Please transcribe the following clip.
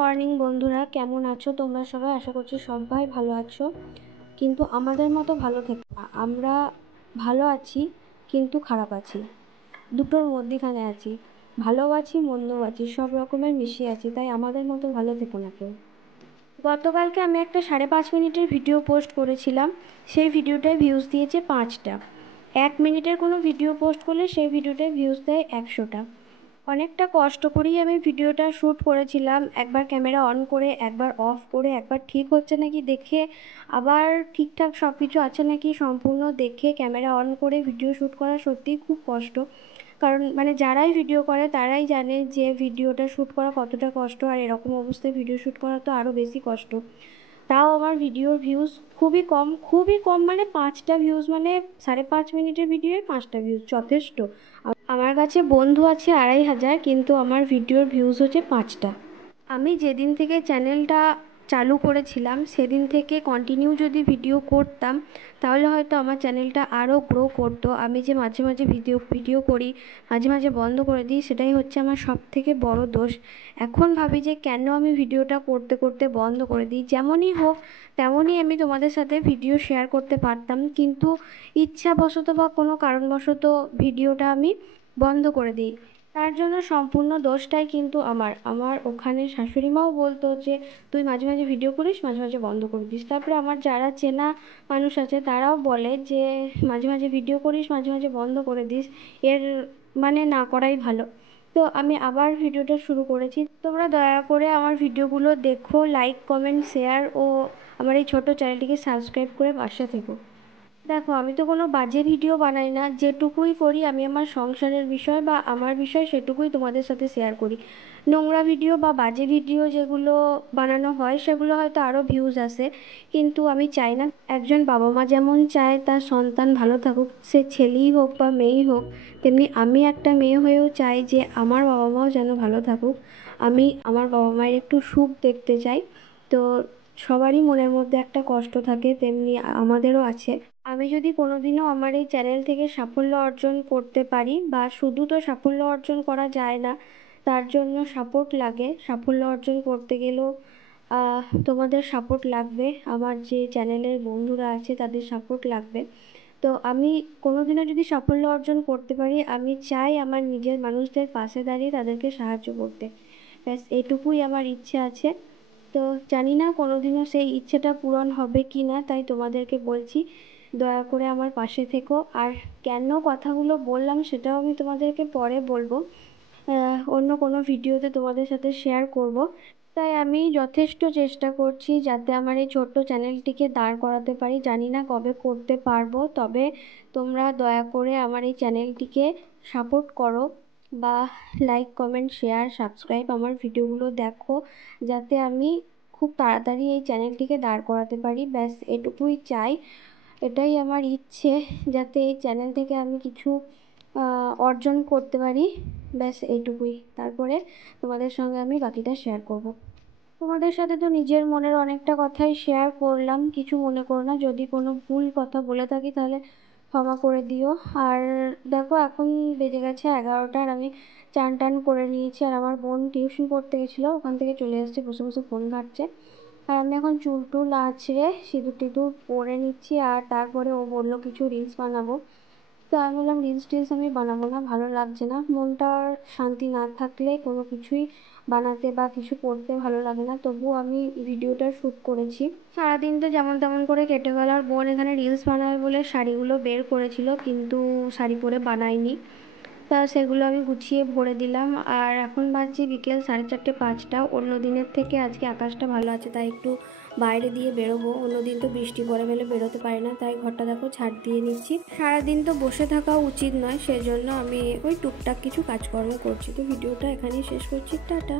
Morning বন্ধুরা, কেমন আছো তোমরা সবাই? আশা করছি সবাই ভালো আছো, কিন্তু আমাদের মতো ভালো থেকো না। আমরা ভালো আছি কিন্তু খারাপ আছি, দুটোর মধ্যেখানে আছি। ভালোও আছি, মন্দও আছি, সব রকমের মিশিয়ে আছি। তাই আমাদের মতো ভালো থেকো না কেউ। গতকালকে আমি একটা 5.5 মিনিটের ভিডিও পোস্ট করেছিলাম। সেই ভিডিওটায় ভিউজ দিয়েছে 5টা। 1 মিনিটের কোনো ভিডিও পোস্ট করলে সেই ভিডিওটায় ভিউজ দেয় 100টা। অনেকটা কষ্ট করেই আমি ভিডিওটা শ্যুট করেছিলাম, একবার ক্যামেরা অন করে, একবার অফ করে, একবার ঠিক হচ্ছে নাকি দেখে, আবার ঠিকঠাক সব কিছু আছে নাকি সম্পূর্ণ দেখে ক্যামেরা অন করে ভিডিও শ্যুট করা সত্যিই খুব কষ্ট। কারণ যারাই ভিডিও করে তারাই জানে যে ভিডিওটা শ্যুট করা কতটা কষ্ট, আর এরকম অবস্থায় ভিডিও শ্যুট করা তো আরও বেশি কষ্ট। তাও আমার ভিডিওর ভিউজ খুবই কম, খুবই কম, 5টা ভিউজ, 5.5 মিনিটের ভিডিওয় 5টা ভিউজ যথেষ্ট। আমার কাছে বন্ধু আছে 2,500, কিন্তু আমার ভিডিওর ভিউজ হচ্ছে 5টা। আমি যেদিন থেকে চ্যানেলটা চালু করেছিলাম সেদিন থেকে কন্টিনিউ যদি ভিডিও করতাম তাহলে হয়তো আমার চ্যানেলটা আরও গ্রো করতো। আমি যে মাঝে মাঝে ভিডিও করি, মাঝে মাঝে বন্ধ করে দিই, সেটাই হচ্ছে আমার সব থেকে বড় দোষ। এখন ভাবি যে কেন আমি ভিডিওটা করতে করতে বন্ধ করে দিই। যেমনই হোক তেমনই আমি তোমাদের সাথে ভিডিও শেয়ার করতে পারতাম, কিন্তু ইচ্ছাবশত বা কোনো কারণবশত ভিডিওটা আমি বন্ধ করে দিই। তার জন্য সম্পূর্ণ দোষটাই কিন্তু আমার ওখানে শাশুড়ি মাও বলতো যে তুই মাঝে মাঝে ভিডিও করিস, মাঝে মাঝে বন্ধ করে দিস। তারপরে আমার যারা চেনা মানুষ আছে তারাও বলে যে মাঝে মাঝে ভিডিও করিস, মাঝে মাঝে বন্ধ করে দিস, এর না করাই ভালো। তো আমি আবার ভিডিওটা শুরু করেছি। তোমরা দয়া করে আমার ভিডিওগুলো দেখো, লাইক, কমেন্ট, শেয়ার ও আমার এই ছোট চ্যানেলটিকে সাবস্ক্রাইব করে পাশে থেকো। দেখো, আমি তো কোনো বাজে ভিডিও বানাই না, যেটুকুই করি আমি আমার সংসারের বিষয় বা আমার বিষয় সেটুকুই তোমাদের সাথে শেয়ার করি। নোংরা ভিডিও বা বাজে ভিডিও যেগুলো বানানো হয় সেগুলো হয়তো আরও ভিউজ আসে, কিন্তু আমি চাই না। একজন বাবা মা যেমন চায় তার সন্তান ভালো থাকুক, সে ছেলেই হোক বা মেয়েই হোক, তেমনি আমি একটা মেয়ে হয়েও চাই যে আমার বাবা মাও যেন ভালো থাকুক। আমি আমার বাবা মায়ের একটু সুখ দেখতে চাই। তো সবারই মনের মধ্যে একটা কষ্ট থাকে, তেমনি আমাদেরও আছে। আমি যদি কোনোদিনও আমার এই চ্যানেল থেকে সাফল্য অর্জন করতে পারি, বা শুধু তো সাফল্য অর্জন করা যায় না, তার জন্য সাপোর্ট লাগে। সাফল্য অর্জন করতে গেলেও তোমাদের সাপোর্ট লাগবে, আমার যে চ্যানেলের বন্ধুরা আছে তাদের সাপোর্ট লাগবে। তো আমি কোনোদিনও যদি সাফল্য অর্জন করতে পারি, আমি চাই আমার নিজের মানুষদের পাশে দাঁড়িয়ে তাদেরকে সাহায্য করতে। ব্যাস এটুকুই আমার ইচ্ছে আছে। তো জানি না কোনোদিনও সেই ইচ্ছেটা পূরণ হবে কি না, তাই তোমাদেরকে বলছি দয়া করে আমার পাশে থেকো। আর কেন কথাগুলো বললাম সেটাও আমি তোমাদেরকে পরে বলবো, অন্য কোনো ভিডিওতে তোমাদের সাথে শেয়ার করব। তাই আমি যথেষ্ট চেষ্টা করছি যাতে আমার এই ছোট্ট চ্যানেলটিকে দাঁড় করাতে পারি। জানি না কবে করতে পারবো, তবে তোমরা দয়া করে আমার এই চ্যানেলটিকে সাপোর্ট করো, বা লাইক, কমেন্ট, শেয়ার, সাবস্ক্রাইব আমার ভিডিওগুলো দেখো, যাতে আমি খুব তাড়াতাড়ি এই চ্যানেলটিকে দাঁড় করাতে পারি। ব্যাস এটুকুই চাই, এটাই আমার ইচ্ছে, যাতে এই চ্যানেল থেকে আমি কিছু অর্জন করতে পারি। ব্যাস এইটুকুই। তারপরে তোমাদের সঙ্গে আমি বাকিটা শেয়ার করব। তোমাদের সাথে তো নিজের মনের অনেকটা কথাই শেয়ার করলাম, কিছু মনে করো না। যদি কোনো ভুল কথা বলে থাকি তাহলে ক্ষমা করে দিও। আর দেখো, এখন বেজে গেছে 11টা, আর আমি চান টান করে নিয়েছি, আর আমার বোন টিউশন পড়তে গেছিলো, ওখান থেকে চলে এসেছে, বসে বসে ফোন ঘাঁটছে। আর আমি এখন চুল টুল আঁচড়ে সিঁদুর টিঁদুর পরে নিচ্ছি, আর তারপরে ও বললো কিছু রিলস বানাবো। তো আমি বললাম টিলস আমি বানাবো না, ভালো লাগছে না। মনটার শান্তি না থাকলে কোনো কিছুই বানাতে বা কিছু করতে ভালো লাগে না। তবুও আমি ভিডিওটা শ্যুট করেছি। সারাদিন তো যেমন তেমন করে কেটে গেল, আর বোন এখানে রিলস বানাবে বলে শাড়িগুলো বের করেছিল, কিন্তু শাড়ি পরে বানায়নি। তা সেগুলো আমি গুছিয়ে ভরে দিলাম। আর এখন বাজছে বিকেল 4:30-5টা। অন্য দিনের থেকে আজকে আকাশটা ভালো আছে, তাই একটু বাইরে দিয়ে বেরোবো। অন্যদিন তো বৃষ্টি পড়ে গেলে বেরোতে পারি না, তাই ঘরটা দেখো ছাদ দিয়ে নিচ্ছি। সারাদিন তো বসে থাকা উচিত নয়, সেজন্য আমি ওই টুকটাক কিছু কাজকর্ম করছি। তো ভিডিওটা এখানেই শেষ করছি, টাটা।